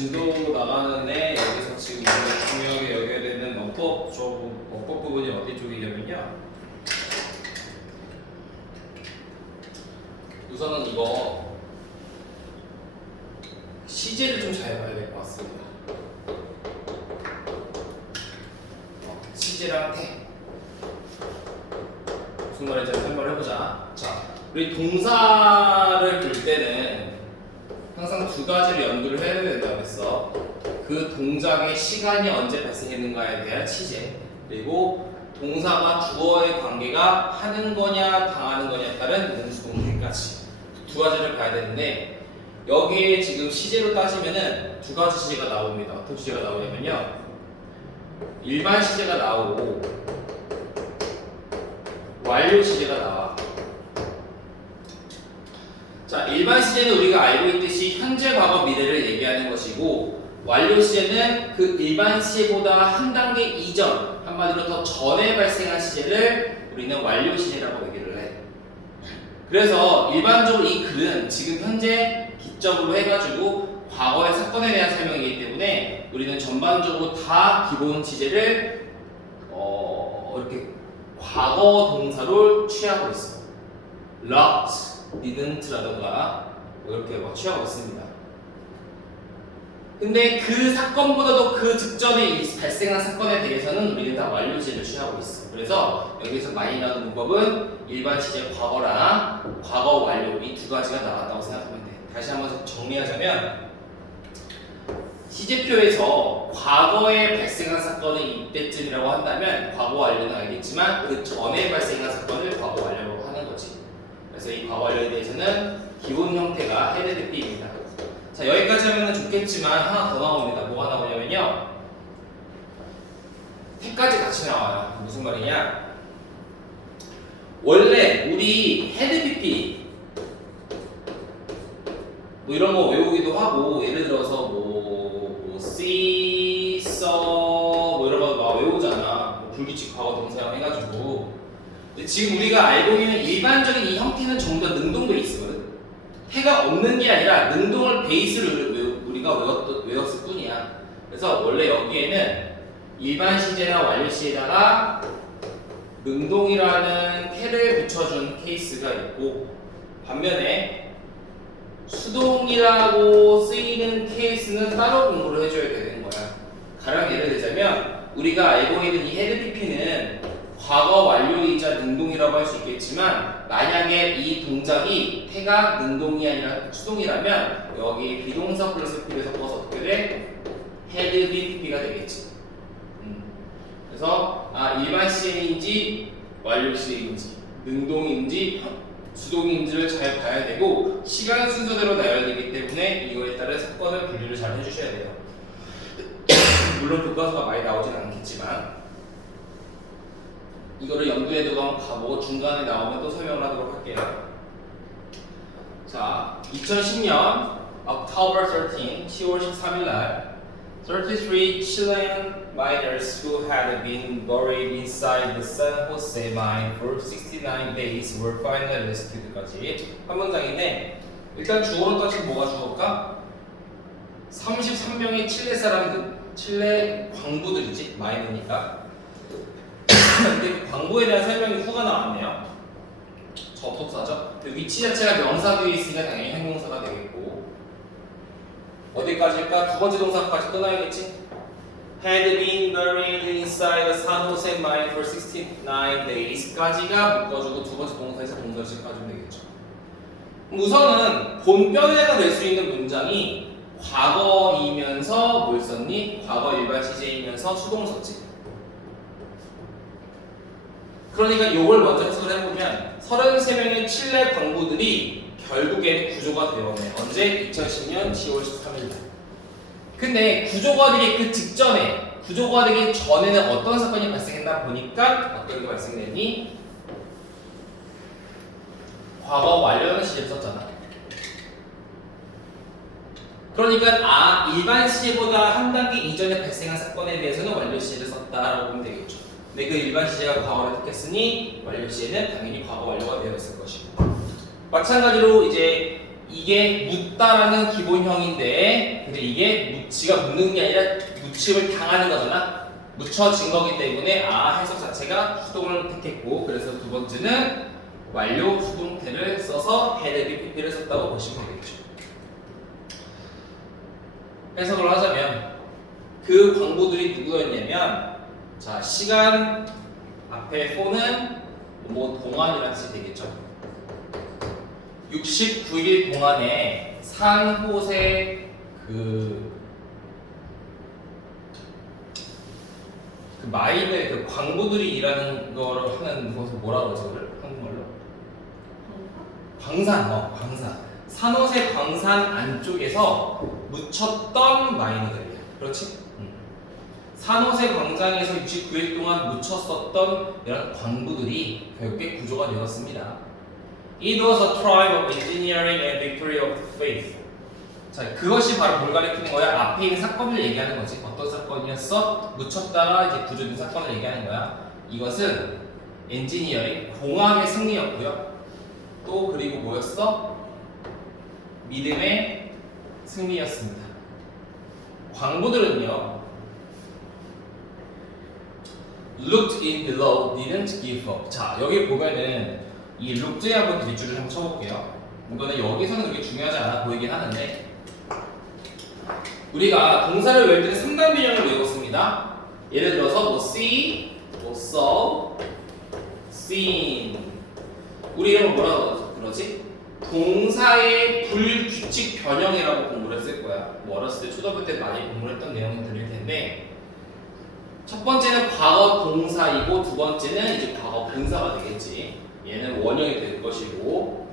진도 나가는 애 여기서 지금 중요하게 여겨야 되는 문법 부분이 어디 쪽이냐면요. 우선은 이거 시제를 좀 잘 봐야 될 것 같습니다. 시제랑 태 무슨 말인지 설명을 해보자. 자, 우리 동사를 볼 때는 항상 두 가지를 연구를 해야 된다고 했어. 그 동작의 시간이 언제 발생했는가에 대한 시제, 그리고 동사가 주어의 관계가 하는 거냐 당하는 거냐에 따른 능수동태까지 두 가지를 봐야 되는데, 여기에 지금 시제로 따지면은 두 가지 시제가 나옵니다. 어떤 시제가 나오냐면요, 일반 시제가 나오고 완료 시제가 나와. 자, 일반 시제는 우리가 알고 있듯이 현재, 과거, 미래를 얘기하는 것이고, 완료 시제는 그 일반 시제보다 한 단계 이전, 한마디로 더 전에 발생한 시제를 우리는 완료 시제라고 얘기를 해. 그래서 일반적으로 이 글은 지금 현재 기점으로 해가지고 과거의 사건에 대한 설명이기 때문에 우리는 전반적으로 다 기본 시제를 이렇게 과거 동사로 취하고 있어. locked, didn't라던가 이렇게 막 취하고 있습니다. 근데 그 사건보다도 그 직전에 발생한 사건에 대해서는 우리는 다 완료 시제를 취하고 있어. 그래서 여기서 많이 나오는 문법은 일반 시제 과거랑 과거 완료 이 두 가지가 나왔다고 생각하면 돼. 다시 한번 정리하자면, 시제표에서 과거에 발생한 사건이 이때쯤이라고 한다면 과거 완료는 알겠지만 그 전에 발생한 사건을 과거 완료라고 하는 거지. 그래서 이 과거 완료에 대해서는 기본 형태가 head BP입니다. 자, 여기까지 하면 좋겠지만 하나 더 나옵니다. 뭐가 나오냐면요, 태까지 같이 나와요. 무슨 말이냐, 원래 우리 head BP 뭐 이런 거 외우기도 하고, 예를 들어서 뭐 see, saw 뭐 이런 거 막 외우잖아. 뭐 불규칙 과거 동사형 해가지고. 근데 지금 우리가 알고 있는 일반적인 이 형태는 전부 다 능동 베이스거든. 태가 없는 게 아니라 능동을 베이스를 우리가 외웠을 뿐이야. 그래서 원래 여기에는 일반 시제나 완료 시제에다가 능동이라는 태를 붙여준 케이스가 있고, 반면에 수동이라고 쓰이는 케이스는 따로 공부를 해줘야 되는 거야. 가령 예를 들자면, 우리가 알고 있는 이 head BP는 과거 완료이자 능동이라고 할 수 있겠지만, 만약에 이 동작이 태가 능동이 아니라 수동이라면 여기 비동사 플러스 P를 섞어서 어떻게 돼? head BP가 되겠지. 그래서 일반 시제인지 완료 시제인지 능동인지 수동인지를 잘 봐야 되고, 시간 순서대로 나열되기 되기 때문에 이거에 따른 사건을 분류를 잘 해주셔야 돼요. 물론 교과서가 많이 나오진 않겠지만 이거를 염두에도 한번 가보고 중간에 나오면 또 설명을 하도록 할게요. 자, 2010년 October 13, 10월 13일 날 33 Chilean miners who had been buried inside the San Jose mine for 69 days were finally rescued까지 한 문장인데, 일단 주어로 따지면 뭐가 주어일까? 33명의 칠레 사람들, 칠레 광부들이지, 마이너니까. 근데 그 광부에 대한 설명이 후가 나왔네요. 접속사죠. 그 위치 자체가 명사 뒤에 있으니까 당연히 형용사가 되겠고, 어디까지일까? 두 번째 동사까지 끊어야겠지? Had been buried inside the San Jose mine for 69 days까지가 묶어주고 두 번째 동사에서 동사를 시작해주면 되겠죠. 우선은 본편에가 될 수 있는 문장이 과거이면서 뭘 썼니? 과거 일반 시제이면서 수동을 썼지. 그러니까 이걸 먼저 해석을 해보면 33명의 칠레 광부들이 결국에는 구조가 되었네. 언제? 2010년 10월 13일 날. 근데 구조가 되기 그 직전에, 구조가 되기 전에는 어떤 사건이 발생했나 보니까 어떤 게 발생됐니? 과거 완료하는 시제를 썼잖아. 그러니까 일반 시제보다 한 단계 이전에 발생한 사건에 대해서는 완료 시제를 썼다라고 보면 되겠죠. 근데 그 일반 시제가 과거를 택했으니 완료 시제는 당연히 과거 완료가 되어 있을 것이고, 마찬가지로 이제 이게 묻다라는 기본형인데 근데 이게 묻지가 묻는 게 아니라 묻힘을 당하는 거잖아. 묻혀진 거기 때문에 해석 자체가 수동을 택했고 그래서 두 번째는 완료 수동태를 써서 had BPP를 썼다고 보시면 되겠죠. 해석을 하자면 그 광부들이 누구였냐면 자 시간 앞에 4는 뭐 동안이라는 뜻이 되겠죠. 69일 동안에 산호세 그 마인의 그 광부들이 일하는 거를 하는 것을 뭐라 그러지 그걸 한국말로? 광산. 산호세 광산 안쪽에서 묻혔던 마이너들이야. 그렇지? 산호세 광장에서 69일 동안 묻혔었던 이런 광부들이 결국에 구조가 되었습니다. It was a tribe of engineering and victory of the faith. 자, 그것이 바로 뭘 가리키는 거야? 앞에 있는 사건을 얘기하는 거지. 어떤 사건이었어? 묻혔다가 이제 구조된 사건을 얘기하는 거야. 이것은 엔지니어링, 공학의 승리였고요. 또 그리고 뭐였어? 믿음의 승리였습니다. 광부들은요. Looked in below, didn't give up. 자, 여기 보면은 이 looked 한번 뒷줄을 한번 쳐볼게요. 이거는 여기서는 그렇게 중요하지 않아 보이긴 하는데 우리가 동사를 외울 때는 3단 변형을 외웠습니다. 예를 들어서 뭐 see, 뭐 saw, seen. 우리 이런 거 뭐라고 그러지? 동사의 불규칙 변형이라고 공부를 했을 거야. 뭐 어렸을 때 초등학교 때 많이 공부를 했던 내용들일 텐데 첫 번째는 과거 동사이고 두 번째는 이제 과거 분사가 되겠지. 얘는 원형이 될 것이고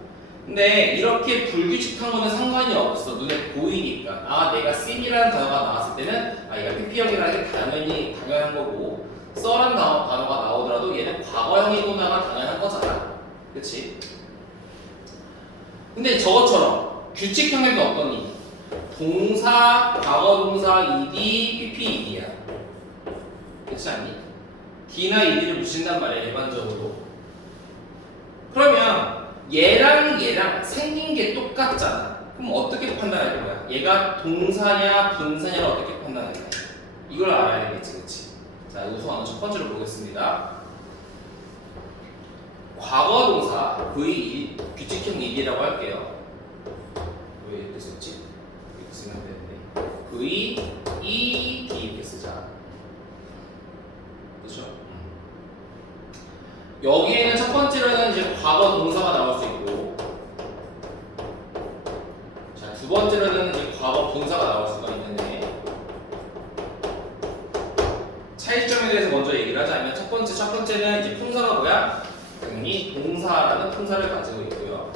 근데 이렇게 불규칙한 거는 상관이 없어. 눈에 보이니까 내가 seen이라는 단어가 나왔을 때는 얘가 PP형이라는 게 당연한 거고 saw라는 단어가 나오더라도 얘는 과거형이구나가 당연한 거잖아. 그치? 근데 저것처럼 규칙형에는 어떠니? 동사, 과거동사, ed, pped야. 그렇지 않니? d나 ed를 붙인단 말이야 일반적으로. 그러면 얘랑 생긴 게 똑같잖아. 그럼 어떻게 판단할 거야? 얘가 동사냐 분사냐를 어떻게 판단할 거야? 이걸 알아야 되겠지, 그렇지? 자, 우선 첫 번째로 보겠습니다. 과거 동사 V 규칙형 ed라고 할게요. 왜 이렇게 썼지? 이렇게 쓰면 되는데 V E D 이렇게 쓰자. 그렇죠? 여기에는 첫 번째로는 이제 과거 동사가 나올 수 있고, 자, 두 번째로는 이제 과거 분사가 나올 수가 있는데, 차이점에 대해서 먼저 얘기를 하자면 첫 번째는 이제 품사가 뭐야? 당연히 동사라는 품사를 가지고 있고요.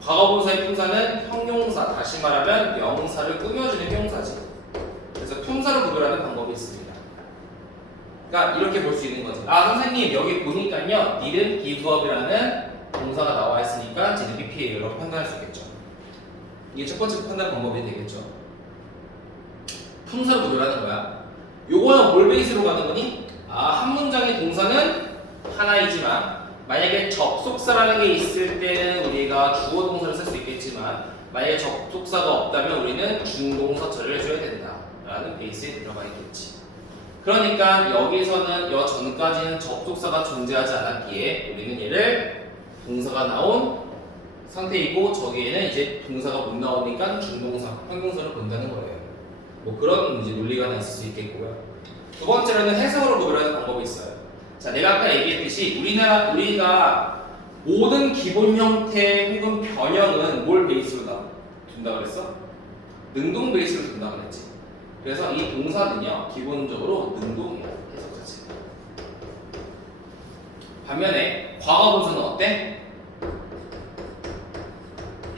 과거 분사의 품사는 형용사, 다시 말하면 명사를 꾸며주는 형사지. 그래서 품사로 구별하는 방법이 있습니다. 그러니까 이렇게 볼 수 있는 거지. 선생님 여기 보니까요 didn't give up이라는 동사가 나와 있으니까 쟤는 BPA라고 판단할 수 있겠죠. 이게 첫 번째 판단 방법이 되겠죠. 품사로 구별하는 거야. 요거는 뭘 베이스로 가는 거니? 한 문장의 동사는 하나이지만 만약에 접속사라는 게 있을 때는 우리가 주어 동사를 쓸 수 있겠지만 만약에 접속사가 없다면 우리는 중동사처를 해줘야 된다라는 베이스에 들어가 있겠지. 그러니까 여기서는 전까지는 접속사가 존재하지 않았기에 우리는 얘를 동사가 나온 상태이고 저기에는 이제 동사가 못 나오니까 중동사, 형용사를 본다는 거예요. 뭐 그런 이제 논리가 하나 있을 수 있겠고요. 두 번째로는 해석으로 구별하는 방법이 있어요. 자, 내가 아까 얘기했듯이 우리가 모든 기본 형태 혹은 변형은 뭘 베이스로 둔다 그랬어? 능동 베이스로 둔다 그랬지. 그래서 이 동사는요 기본적으로 능동이야. 해석 자체가. 반면에 과거 분사는 어때?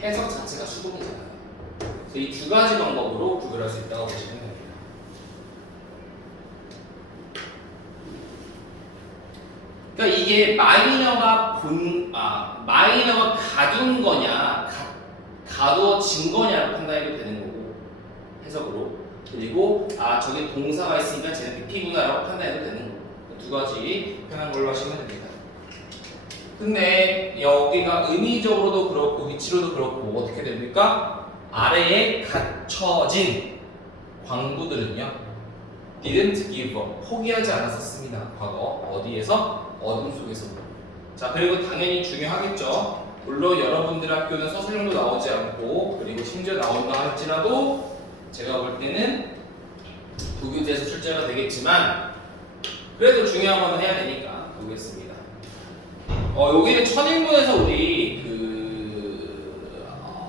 해석 자체가 수동이잖아. 그래서 이 두 가지 방법으로 구별할 수 있다고 보시면 됩니다. 그러니까 이게 마이너가 가둔 거냐 가두어진 거냐를 판단해도 되는 거고 해석으로. 그리고 저기 동사가 있으니까 쟤는 PP구나라고 판단해도 되는 거고. 두 가지 편한 걸로 하시면 됩니다. 근데 여기가 의미적으로도 그렇고 위치로도 그렇고 어떻게 됩니까? 아래에 갇혀진 광부들은요 didn't give up 포기하지 않았었습니다. 과거 어디에서? 어둠 속에서. 자 그리고 당연히 중요하겠죠. 물론 여러분들 학교는 서술형도 나오지 않고 그리고 심지어 나온다 할지라도 제가 볼 때는 도교재에서 출제가 되겠지만 그래도 중요한 거는 해야 되니까 보겠습니다. 여기는 천일문에서 우리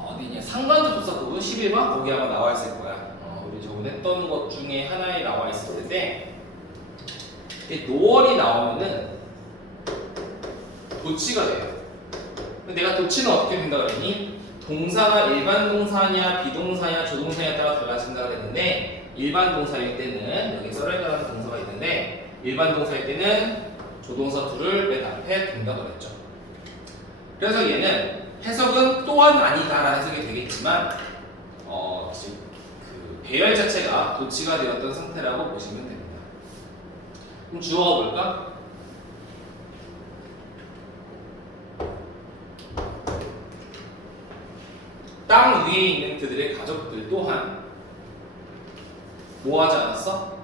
어디냐 상관접속사 부분 11번 거기 아마 나와 있을 거야. 우리 저번에 했던 것 중에 하나에 나와 있을 텐데 노월이 나오면은 도치가 돼요. 근데 내가 도치는 어떻게 된다 그랬니? 동사가 일반 동사냐 비동사냐 조동사냐에 따라 달라진다 그랬는데 일반 동사일 때는 여기 썰어가는 동사가 있는데 일반 동사일 때는 조동사 둘을 맨 앞에 둔다고 그랬죠. 그래서 얘는 해석은 또한 아니다라는 해석이 되겠지만 지금 그 배열 자체가 도치가 되었던 상태라고 보시면 됩니다. 그럼 주어가 뭘까? 땅 위에 있는 그들의 가족들 또한 뭐 하지 않았어?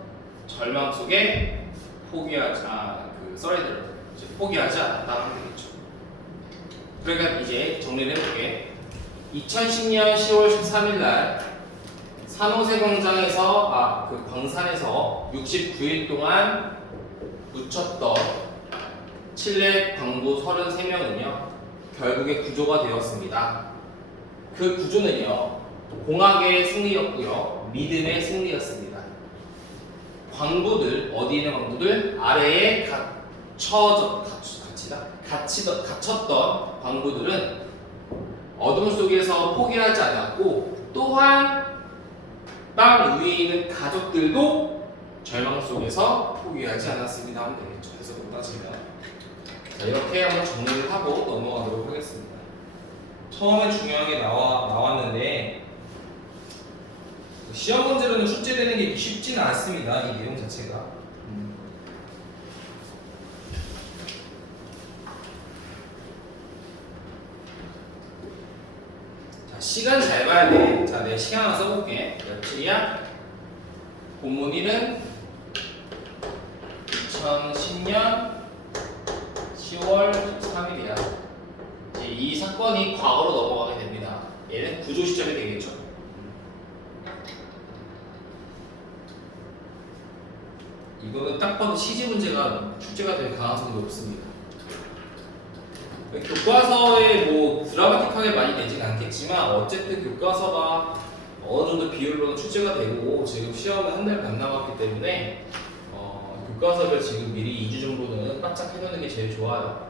절망 속에 포기하지 않았다 하면 되겠죠. 그러니까 이제 정리를 해볼게. 2010년 10월 13일 날 산호세 광장에서 그 광산에서 69일 동안 묻혔던 칠레 광부 33명은요 결국에 구조가 되었습니다. 그 구조는요 공학의 승리였고요 믿음의 승리였습니다. 광부들 어디 있는 광부들? 아래에 갇혔던 광부들은 어둠 속에서 포기하지 않았고 또한 땅 위에 있는 가족들도 절망 속에서 포기하지 않았습니다 하면 되겠죠. 해석으로 따지면 자, 이렇게 한번 정리를 하고 넘어가도록 하겠습니다. 처음에 중요한 게 나왔는데 시험 문제로는 출제되는 게 쉽지는 않습니다. 이 내용 자체가. 자, 시간 잘 봐야 돼. 자, 내 시간 하나 써볼게. 며칠이야? 본문 1은 2010년 10월 13일이야. 이 사건이 과거로 넘어가게 됩니다. 얘는 구조 시점이 되겠죠. 이거는 딱 봐도 시제 문제가 출제가 될 가능성이 높습니다. 교과서에 뭐 드라마틱하게 많이 되진 않겠지만 어쨌든 교과서가 어느 정도 비율로는 출제가 되고 지금 시험은 한 달 반 남았기 때문에 교과서를 지금 미리 2주 정도는 바짝 해놓는 게 제일 좋아요.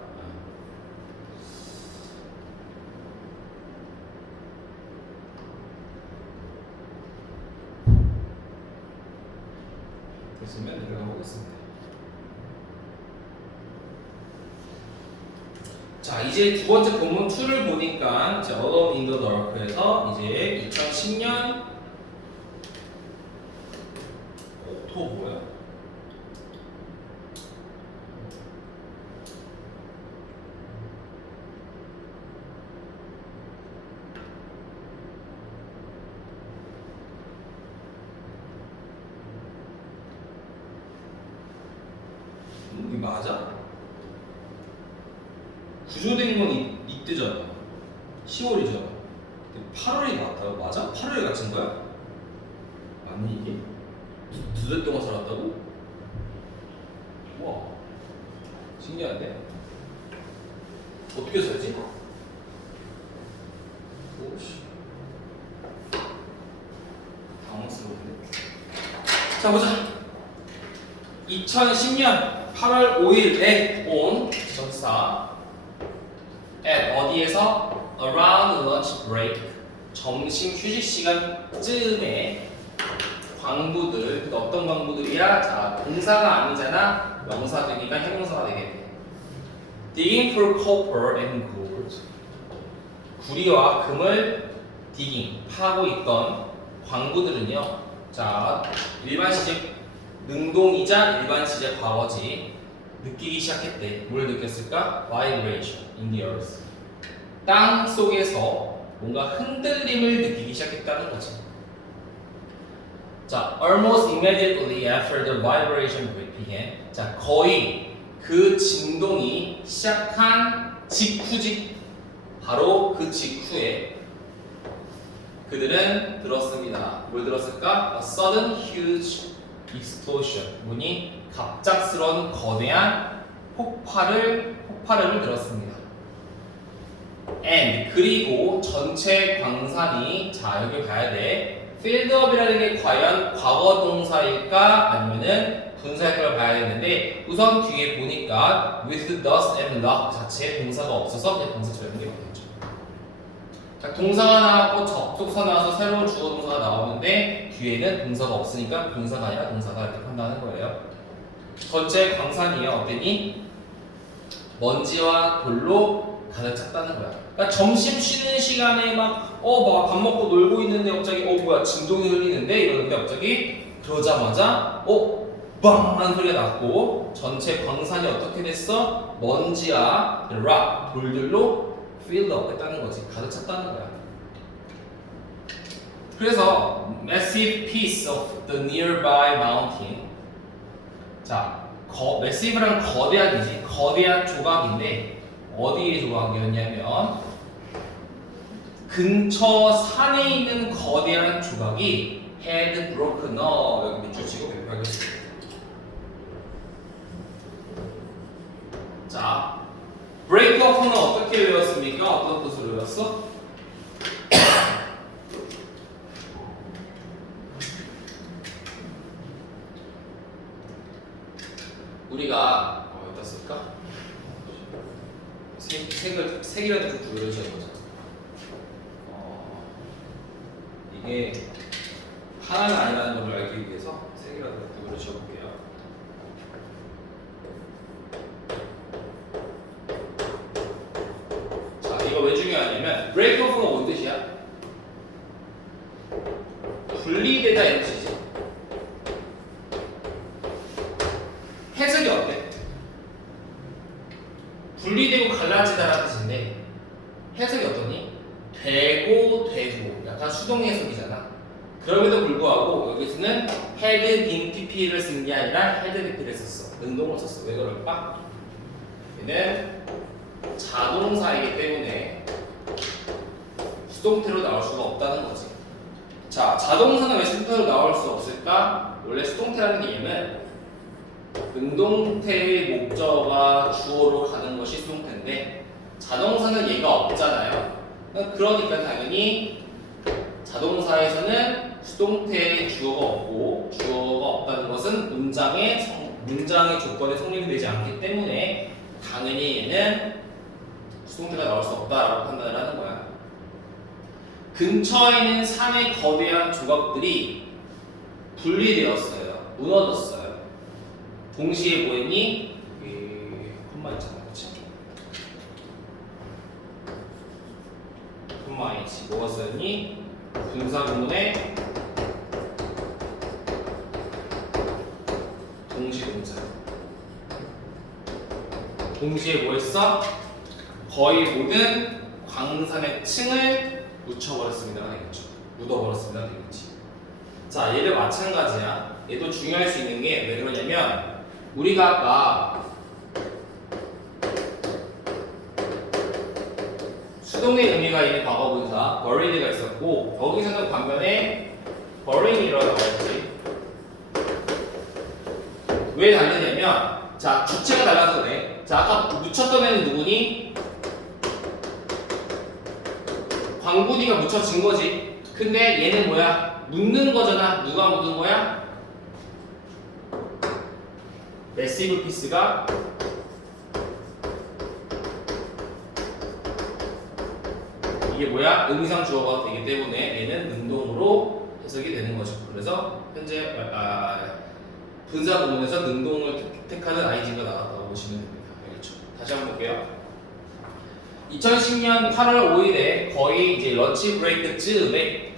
됐으면 들어가 보겠습니다. 자, 이제 두 번째 본문 2를 보니까 이제 Alone in the Dark에서 이제 2010년 또 뭐야? 이게 맞아? 구조된 건 이때잖아. 10월이잖아. 8월이 맞다고? 맞아? 8월에 갇힌 거야? 맞니 이게? 두 달 동안 살았다고? 와 신기한데? 어떻게 살지? 오씨 당황스러운데? 자 보자. 2010년 8월 5일에 온 전사 at 어디에서? around lunch break 점심 휴식 시간쯤에 광부들 어떤 광부들이야? 자 동사가 아니잖아 명사되니까 형용사가 되겠네. digging for copper and gold 구리와 금을 digging 파고 있던 광부들은요 자 일반 시제 능동이자 일반 시제 과거지 느끼기 시작했대. 뭘 느꼈을까? Vibration in the earth. 땅 속에서 뭔가 흔들림을 느끼기 시작했다는 거지. 자, almost immediately after the vibration began. 자, 거의 그 진동이 시작한 직후직, 바로 그 직후에 그들은 들었습니다. 뭘 들었을까? A sudden huge explosion. 뭐니? 갑작스러운 거대한 폭발음을 들었습니다. And 그리고 전체 광산이, 자 여기 봐야 돼. filled up이라는 게 과연 과거 동사일까 아니면은 분사일까를 봐야 되는데, 우선 뒤에 보니까 with dust and rock 자체에 동사가 없어서 그냥 동사처럼 게 맞겠죠. 자, 동사가 나왔고 접속사 나와서 새로운 주어 동사가 나오는데 뒤에는 동사가 없으니까 동사가 아니라 동사다 이렇게 판단하는 거예요. 전체 광산이요 어땠니? 먼지와 돌로 가득 찼다는 거야. 그러니까 점심 쉬는 시간에 막 밥 먹고 놀고 있는데 갑자기 뭐야 진동이 흘리는데 이러는데 갑자기 그러자마자 빵 하는 소리가 났고 전체 광산이 어떻게 됐어? 먼지와 락, 돌들로 filled up 했다는 거지. 가득 찼다는 거야. 그래서 massive piece of the nearby mountain. 자, massive란 거대한이지. 거대한 조각인데 어디의 조각이었냐면 근처 산에 있는 거대한 조각이 had broken up. 여기 밑줄 치고 배포하겠습니다. 자, break off는 어떻게 외웠습니까? 어떤 뜻으로 외웠어? 우리가 어디다 쓸까? 색이라도 좀 구별해줘야 되죠. 이게 하나는 아니라는 걸 알기 위해서 색이라도 구별해줘 볼게요. 자, 이거 왜 중요하냐면 break off가 뭔 뜻이야? 분리되다 이런 뜻이지. 해석이 어때? 분리되고 갈라지다라는 뜻인데 해석이 어떠니? 되고 약간 수동 해석이잖아. 그럼에도 불구하고 여기서는 had been pp를 쓴 게 아니라 had been를 썼어. 능동을 썼어. 왜 그럴까? 얘는 자동사이기 때문에 수동태로 나올 수가 없다는 거지. 자, 자동사는 왜 수동태로 나올 수 없을까? 원래 수동태라는 개념은 능동태의 목적어가 주어로 가는 것이 수동태인데 자동사는 얘가 없잖아요. 그러니까 당연히 자동사에서는 수동태의 주어가 없고 주어가 없다는 것은 문장의 조건에 성립이 되지 않기 때문에 당연히 얘는 수동태가 나올 수 없다라고 판단을 하는 거야. 근처에 있는 산의 거대한 조각들이 분리되었어요. 무너졌어요. 동시에 뭐했니? 콤마 있잖아, 그치? 콤마 있지. 뭐가 쓰였니? 분사구문에 동시동사. 동시에 뭐 했어? 거의 모든 광산의 층을 묻혀버렸습니다가 되겠죠. 묻어버렸습니다가 되겠지. 자, 얘도 마찬가지야. 얘도 중요할 수 있는 게 왜 그러냐면 우리가 아까 수동의 의미가 있는 과거분사 buried가 있었고 거기서는 반면에 burying이라고 나왔지. 왜 다르냐면 자, 주체가 달라서 그래. 자, 아까 묻혔던 애는 누구니? 광분이가 묻혀진 거지. 근데 얘는 뭐야? 묻는 거잖아. 누가 묻은 거야? 매시브 피스가 이게 뭐야? 의미상 주어가 되기 때문에 얘는 능동으로 해석이 되는 거죠. 그래서 현재 분사 부분에서 능동을 택하는 IG가 나왔다고 보시면 됩니다. 알겠죠? 다시 한번 볼게요. 2010년 8월 5일에 거의 이제 런치 브레이크 즈음에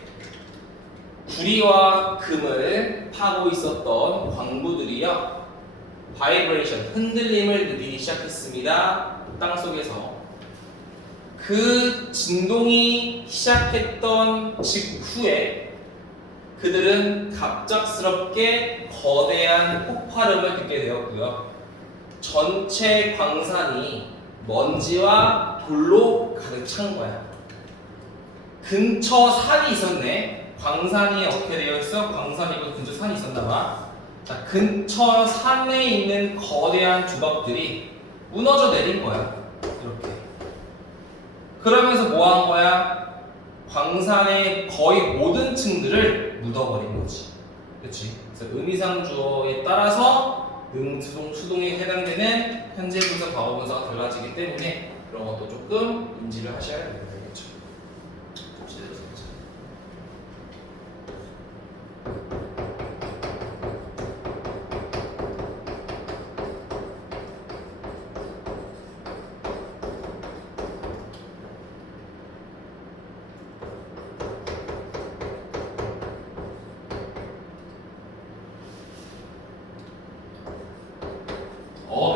구리와 금을 파고 있었던 광부들이요. 바이브레이션, 흔들림을 느끼기 시작했습니다. 땅 속에서. 그 진동이 시작했던 직후에 그들은 갑작스럽게 거대한 폭발음을 듣게 되었고요. 전체 광산이 먼지와 돌로 가득 찬 거야. 근처 산이 있었네. 광산이 어떻게 되어 있어? 광산이고 근처 산이 있었나 봐. 자, 근처 산에 있는 거대한 조각들이 무너져 내린 거야. 이렇게. 그러면서 뭐 한 거야? 광산의 거의 모든 층들을 묻어버린 거지. 그렇지? 그래서 의미상 주어에 따라서 능수동, 수동에 해당되는 현재 분사, 과거 분사가 달라지기 때문에 이런 것도 조금 인지를 하셔야 되겠죠.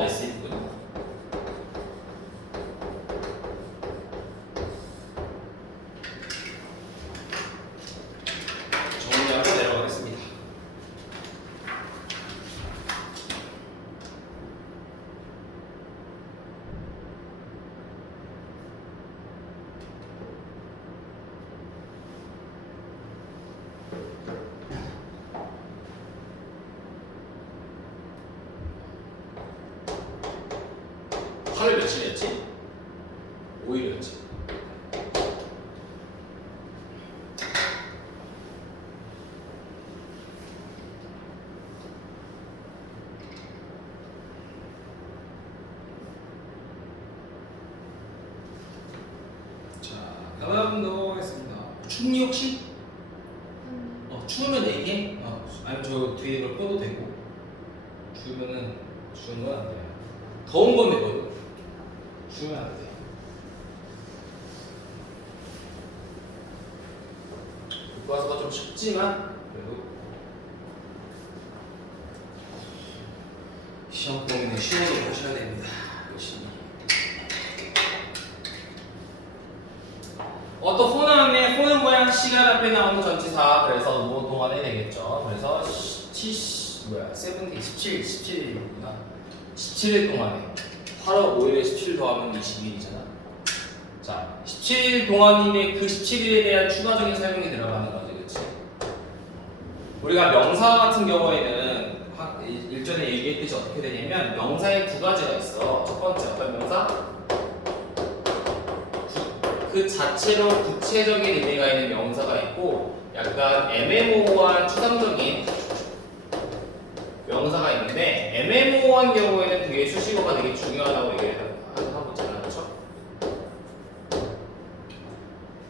메시지군요. 정리하고 내려가겠습니다. 하루 며칠이었지? 5일이었지. 자, 다음 넘어가겠습니다. 춥니 혹시? 추우면 얘기해? 아니면 저 뒤에 이걸 꺼도 되고. 추우면 안 돼요. 더운 건 되거든. 추우면 안 돼. 교과서가 좀 춥지만 그래도 시험 때문에 쉬워도 보셔야 됩니다. 열심히. 어떤 포함에 포는 모양 시간 앞에 나오는 전치사. 그래서 뭐 동안에 되겠죠. 그래서 17일이구나. 17일 동안에 8월 5일에 17일 더하면 20일이잖아. 자, 17일 동안인데 그 17일에 대한 추가적인 설명이 들어가는 거지, 그렇지? 우리가 명사 같은 경우에는 일전에 얘기했듯이 어떻게 되냐면 명사에 두 가지가 있어. 첫 번째 어떤 명사? 그 자체로 구체적인 의미가 있는 명사가 있고 약간 애매모호한 추상적인 명사가 있는데 애매모호한 경우에는 되게 수식어가 되게 중요하다고 얘기를 하고 있잖아요. 그렇죠?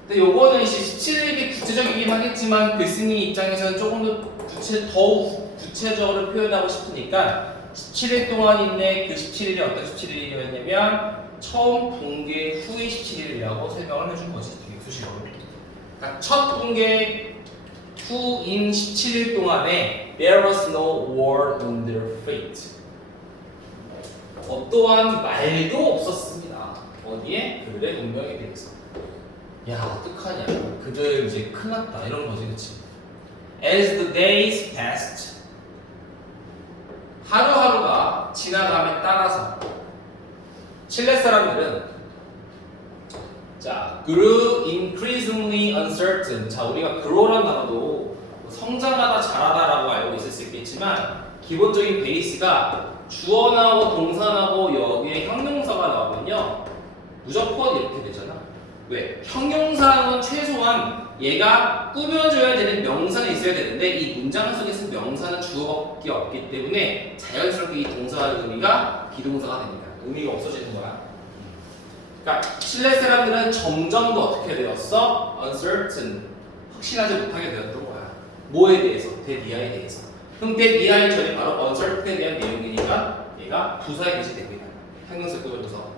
근데 요거는 17일이 구체적이긴 하겠지만 교수님 입장에서는 조금 더 구체적으로 표현하고 싶으니까 17일 동안인데 그 17일이 어떤 17일이었냐면 처음 붕괴 후의 17일이라고 설명을 해준 거지. 되게 수식어로. 그러니까 첫 붕괴 후인 17일 동안에 There was no war on their fate. 어떠한 말도 없었습니다. 어디에? 그들의 운명에 대해서. 야, 어떡하냐. 그들 이제 큰일 났다. 이런 거지, 그치? As the days passed. 하루하루가 지나감에 따라서 칠레 사람들은 자, grew increasingly uncertain. 자, 우리가 grow란 단어도 성장하다, 자라다라고 알고 있을 수 있겠지만 기본적인 베이스가 주어 나오고 동사 나오고 여기에 형용사가 나오면요 무조건 이렇게 되잖아. 왜? 형용사는 최소한 얘가 꾸며줘야 되는 명사는 있어야 되는데 이 문장 속에서 명사는 주어밖에 없기 때문에 자연스럽게 이 동사의 의미가 비동사가 됩니다. 의미가 없어지는 거야. 그러니까 칠레 사람들은 점점 더 어떻게 되었어? uncertain. 확신하지 못하게 되었던 거야. 뭐에 대해서? 대니아에 대해서. 그럼 대니아의 절이 바로 uncertain에 대한 내용이니까 얘가 부사에 배치됩니다. 형용사 꾸며줘서.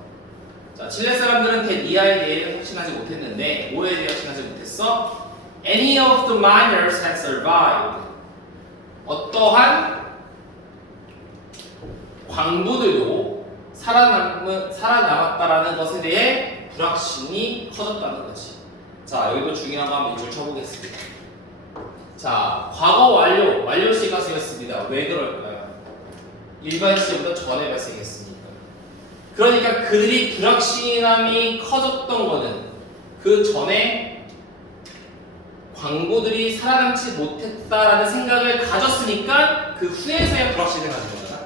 자, 칠레 사람들은 대니아에 대해 확신하지 못했는데 뭐에 대해 확신하지 못했어? Any of the miners had survived. 어떠한 광부들도 살아남았다라는 것에 대해 불확신이 커졌다는 거지. 자, 여기도 중요한 거 한번 이걸 쳐보겠습니다. 자, 과거 완료 시가 쓰였습니다. 왜 그럴까요? 일반 시제보다 전에 발생했으니까. 그러니까 그들이 불확실함이 커졌던 거는 그 전에 광부들이 살아남지 못했다라는 생각을 가졌으니까 그 후에서야 불확실을 가진 거잖아.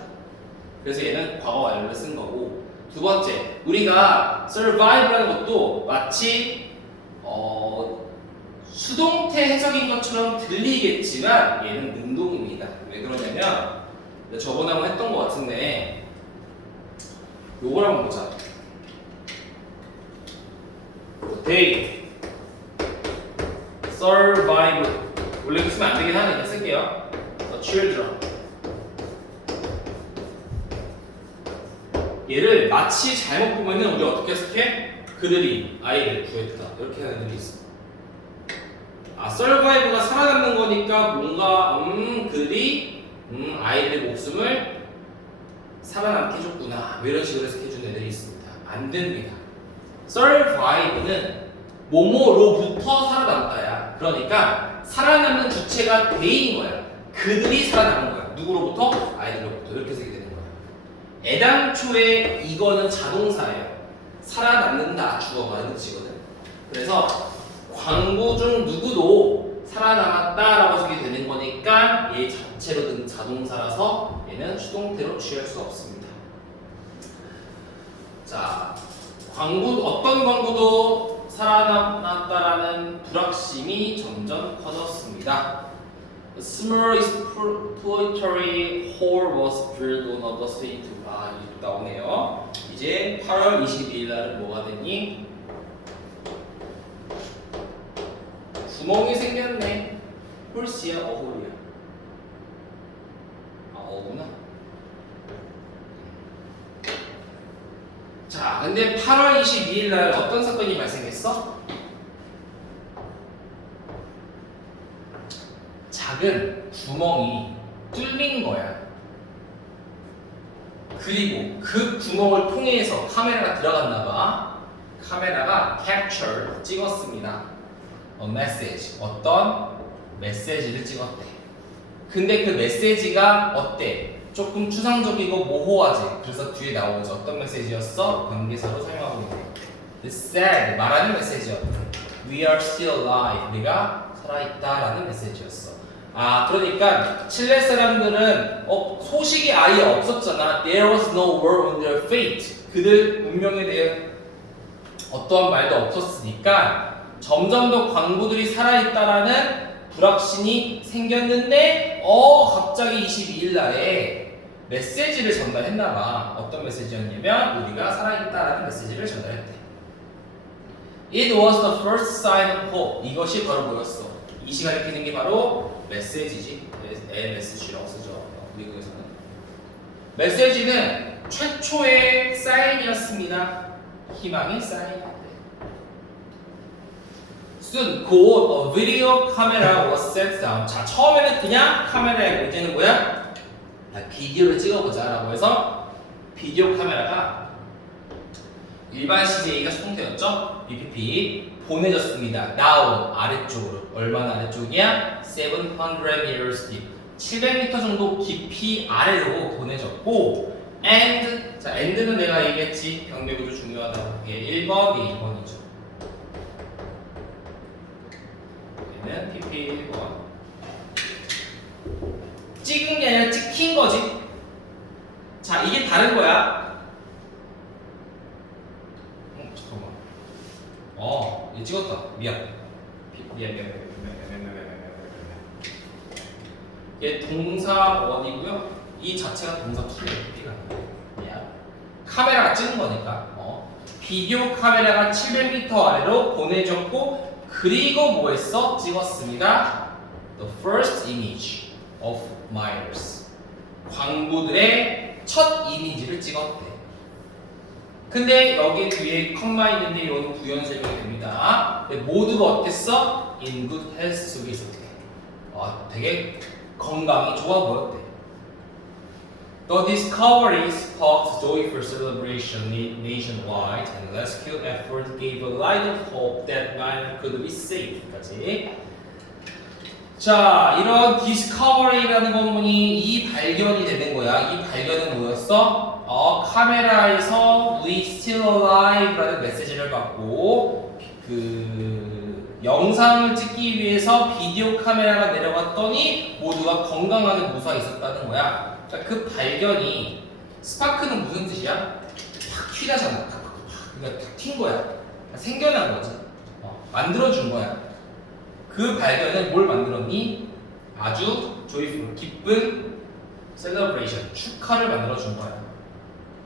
그래서 얘는 과거 완료를 쓴 거고. 두 번째, 우리가 survive라는 것도 마치 수동태 해석인 것처럼 들리겠지만 얘는 능동입니다. 왜 그러냐면 저번에 한번 했던 것 같은데 요걸 한번 보자. They survive. 원래 이렇게 쓰면 안 되긴 하니까 쓸게요. The children. 얘를 마치 잘못 보면은 우리 어떻게 해석해? 그들이 아이를 구했다. 이렇게 하는 애들이 있어. survive가 살아남는 거니까 뭔가 그들이 아이들의 목숨을 살아남게 해줬구나. 이런 식으로 해석해준 애들이 있습니다. 안 됩니다. survive는 뭐뭐로부터 살아남다야. 그러니까 살아남는 주체가 대인인 거야. 그들이 살아남은 거야. 누구로부터? 아이들로부터. 이렇게 해석이 되는 거야. 애당초에 이거는 자동사예요. 살아남는다 주어가 뜻이거든. 그래서 광부 중 누구도 살아남았다라고 해석이 되는 거니까 얘 자체로 든 자동사라서 얘는 수동태로 취할 수 없습니다. 자, 어떤 광부도 살아남았다라는 불확심이 점점 커졌습니다. A small exploratory hole was drilled on August 22. 이제 나오네요. 이제 8월 22일 날은 뭐가 됐니? 구멍이 생겼네. 홀씨야, 어홀이야? 어구나. 자, 근데 8월 22일 날 어떤 사건이 발생했어? 작은 구멍이 뚫린 거야. 그리고 그 구멍을 통해서 카메라가 들어갔나 봐. 카메라가 capture, 찍었습니다. A message, 어떤 메시지를 찍었대. 근데 그 메시지가 어때? 조금 추상적이고 모호하지. 그래서 뒤에 나오죠. 어떤 메시지였어? 관계사로 사용하고 있네. It said, 말하는 메시지였대. We are still alive, 우리가 살아있다라는 메시지였어. 그러니까 칠레 사람들은 소식이 아예 없었잖아. There was no word on their fate. 그들 운명에 대해 어떠한 말도 없었으니까 점점 더 광부들이 살아있다라는 불확신이 생겼는데 갑자기 22일 날에 메시지를 전달했나봐. 어떤 메시지였냐면 우리가 살아있다라는 메시지를 전달했대. It was the first sign of hope. 이것이 바로 뭐였어? 이 시가 일으키는 게 바로 메시지지. 메시지라고 쓰죠. 미국에서는. 메시지는 최초의 사인이었습니다. 희망의 사인. Soon, 곧 a video camera was set down. 자, 처음에는 그냥 카메라에 이제는 뭐야? 비디오를 찍어보자 라고 해서 비디오 카메라가 일반 CJ가 수동태였죠? BPP 보내졌습니다. down, 아래쪽으로. 얼마나 아래쪽이야? 700 meters deep. 700m 정도 깊이 아래로 보내졌고 and, 자, and는 내가 얘기했지. 병렬구조 중요하다고. 이게 1번, 이게 2번이죠. 얘는 PP 1번. 찍은 게 아니라 찍힌 거지. 자, 이게 다른 거야. 잠깐만. 얘 찍었다. 미안. 얘 동사 원이고요. 이 자체가 동사 투예요. P가. 미안. 카메라가 찍은 거니까. 비디오 카메라가 700m 아래로 보내졌고 그리고 뭐 했어? 찍었습니다. The first image of Myers. 광부들의 첫 이미지를 찍었대. 근데 여기 뒤에 컴마 있는데 이거는 부연 설명이 됩니다. 근데 모두가 어땠어? In good health 속에 있었대. 되게 건강이 좋아 보였대. The discovery sparked joyful celebration nationwide and rescue effort gave a light of hope that miner could be saved. 까지. 자, 이런 discovery라는 건이 이 발견이 되는 거야. 이 발견은 뭐였어? 카메라에서 we still alive라는 메시지를 받고 그 영상을 찍기 위해서 비디오 카메라가 내려갔더니 모두가 건강하게 무사히 있었다는 거야. 그 발견이 스파크는 무슨 뜻이야? 확 튀다잖아. 그러니까 탁 튄 거야. 생겨난 거지. 만들어준 거야. 그 발견을 뭘 만들었니? 아주 조이풀, 기쁜 셀러브레이션, 축하를 만들어준 거야.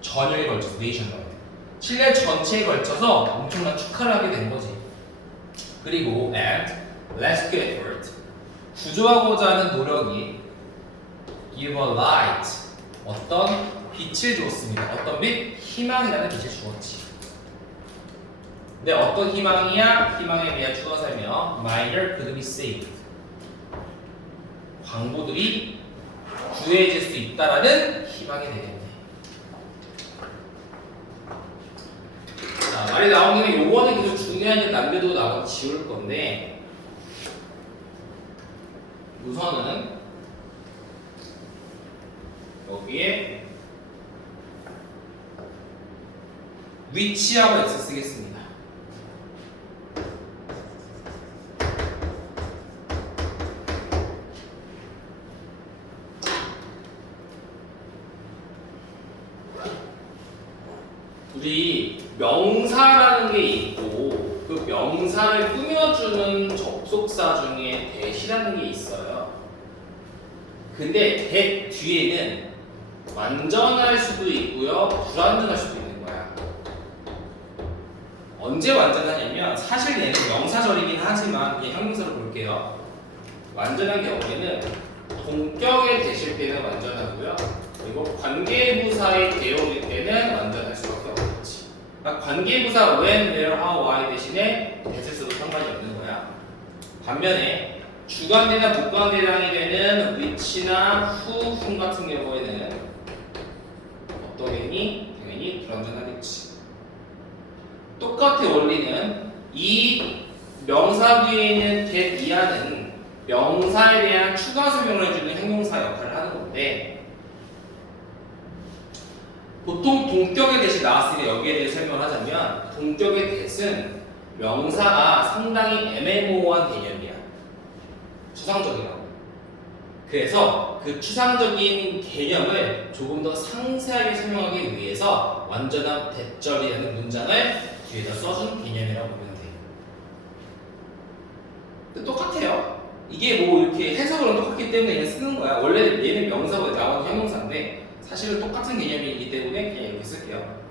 전역에 걸쳐서, 네이션와이드. 칠레 전체에 걸쳐서 엄청난 축하를 하게 된 거지. 그리고 and rescue effort, 구조하고자 하는 노력이 give a light, 어떤 빛을 주었습니다. 어떤 빛? 희망이라는 빛을 주었지. 근데 어떤 희망이야? 희망에 대한 추가사면 miner could be saved, 광부들이 구해질 수 있다라는 희망이 되겠네. 자, 말이 나온 김에 요거는 계속 중요한 게 남겨두고 나머지 지울 건데, 우선은 여기에 위치하고 X 쓰겠습니다. 우리 명사라는 게 있고 그 명사를 꾸며주는 접속사 중에 대시라는 게 있어요. 근데 대 뒤에는 완전할 수도 있고요, 불완전할 수도 있는 거야. 언제 완전하냐면 사실 얘는 명사절이긴 하지만 그냥 형용사로 볼게요. 완전한 경우에는 동격에 대실 때는 완전하고요, 그리고 관계부사의 대용일 때는 완전할 수밖에 없겠지. 그러니까 관계부사 when, where, how, why 대신에 대을 써도 상관이 없는 거야. 반면에 주관대나 목관대장이 되는 which나 who, whom 같은 경우에는 어떠겠니? 당연히 불완전하겠지. 똑같은 원리는 이 명사 뒤에 있는 get 이하는 명사에 대한 추가 설명을 해주는 형용사 역할을 하는 건데, 보통 동격의 대시 나왔을 때 여기에 대해 설명을 하자면 동격의 대신 명사가 상당히 애매모호한 개념이야. 추상적이라고. 그래서 그 추상적인 개념을 조금 더 상세하게 설명하기 위해서 완전한 대절이라는 문장을 뒤에다 써준 개념이라고 보면 돼요. 근데 똑같아요. 이게 뭐 이렇게 해석으로 똑같기 때문에 그냥 쓰는 거야. 원래 얘는 명사고 나오는 형용사인데 사실은 똑같은 개념이기 때문에 그냥 이렇게 쓸게요.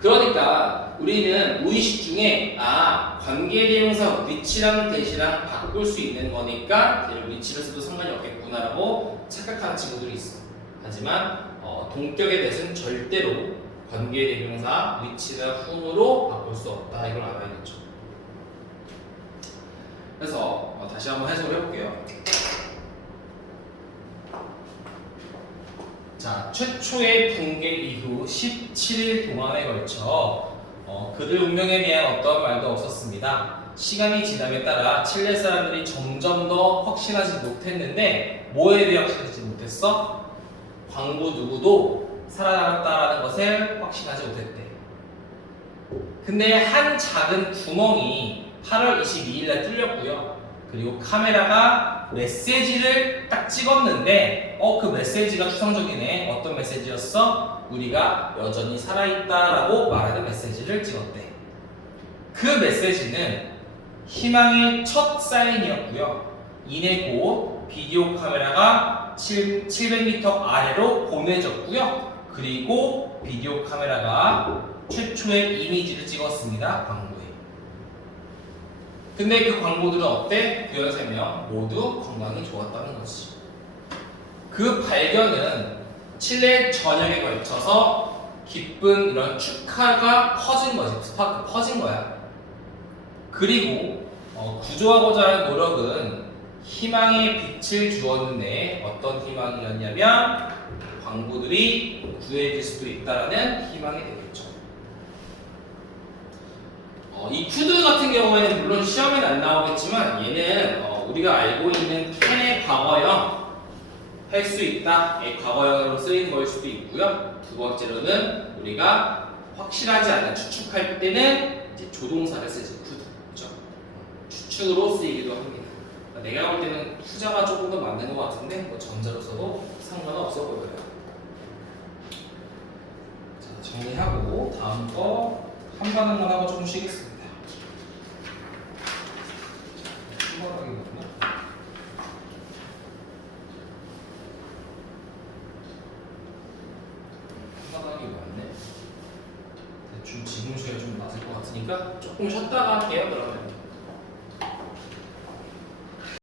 그러니까 우리는 무의식 중에 관계대명사 위치랑 대시랑 바꿀 수 있는 거니까 위치를 써도 상관이 없겠구나라고 착각하는 친구들이 있어. 하지만 동격의 대신 절대로 관계대명사 위치나 whom으로 바꿀 수 없다. 이걸 알아야겠죠. 그래서 다시 한번 해석을 해볼게요. 자, 최초의 붕괴 이후 17일 동안에 걸쳐 그들 운명에 대한 어떤 말도 없었습니다. 시간이 지남에 따라 칠레 사람들이 점점 더 확신하지 못했는데 뭐에 대해 확신하지 못했어? 광부 누구도 살아남았다라는 것을 확신하지 못했대. 근데 한 작은 구멍이 8월 22일 날 뚫렸고요. 그리고 카메라가 메시지를 딱 찍었는데 그 메시지가 추상적이네. 어떤 메시지였어? 우리가 여전히 살아있다라고 말하는 메시지를 찍었대. 그 메시지는 희망의 첫 사인이었고요. 이내 곧 비디오 카메라가 700m 아래로 보내졌고요. 그리고 비디오 카메라가 최초의 이미지를 찍었습니다. 광고에. 근데 그 광고들은 어때? 그 13명 모두 건강이 좋았다는 거지. 그 발견은 칠레 전역에 걸쳐서 기쁜 이런 축하가 퍼진 거지. 스파크 퍼진 거야. 그리고 구조하고자 하는 노력은 희망의 빛을 주었는데 어떤 희망이었냐면 광고들이 구해질 수도 있다라는 희망이 되겠죠. 이 쿠드 같은 경우에는 물론 시험에는 안 나오겠지만 얘는 우리가 알고 있는 캔의 과거형 할 수 있다의 과거형으로 쓰이는 걸 수도 있고요. 두 번째로는 우리가 확실하지 않은 추측할 때는 이제 조동사를 쓰지 쿠드, 그렇죠? 추측으로 쓰이기도 합니다. 내가 볼 때는 후자가 조금 더 맞는 것 같은데 뭐 전자로 써도 상관없어 보여요. 자, 정리하고 다음 거 한 반응만 하고 조금 쉬겠습니다. 한 반응이거든요. 한 반응이 맞네. 대충 지금 시간이 좀 맞을 것 같으니까 조금 쉬었다가 할게요. 그러면.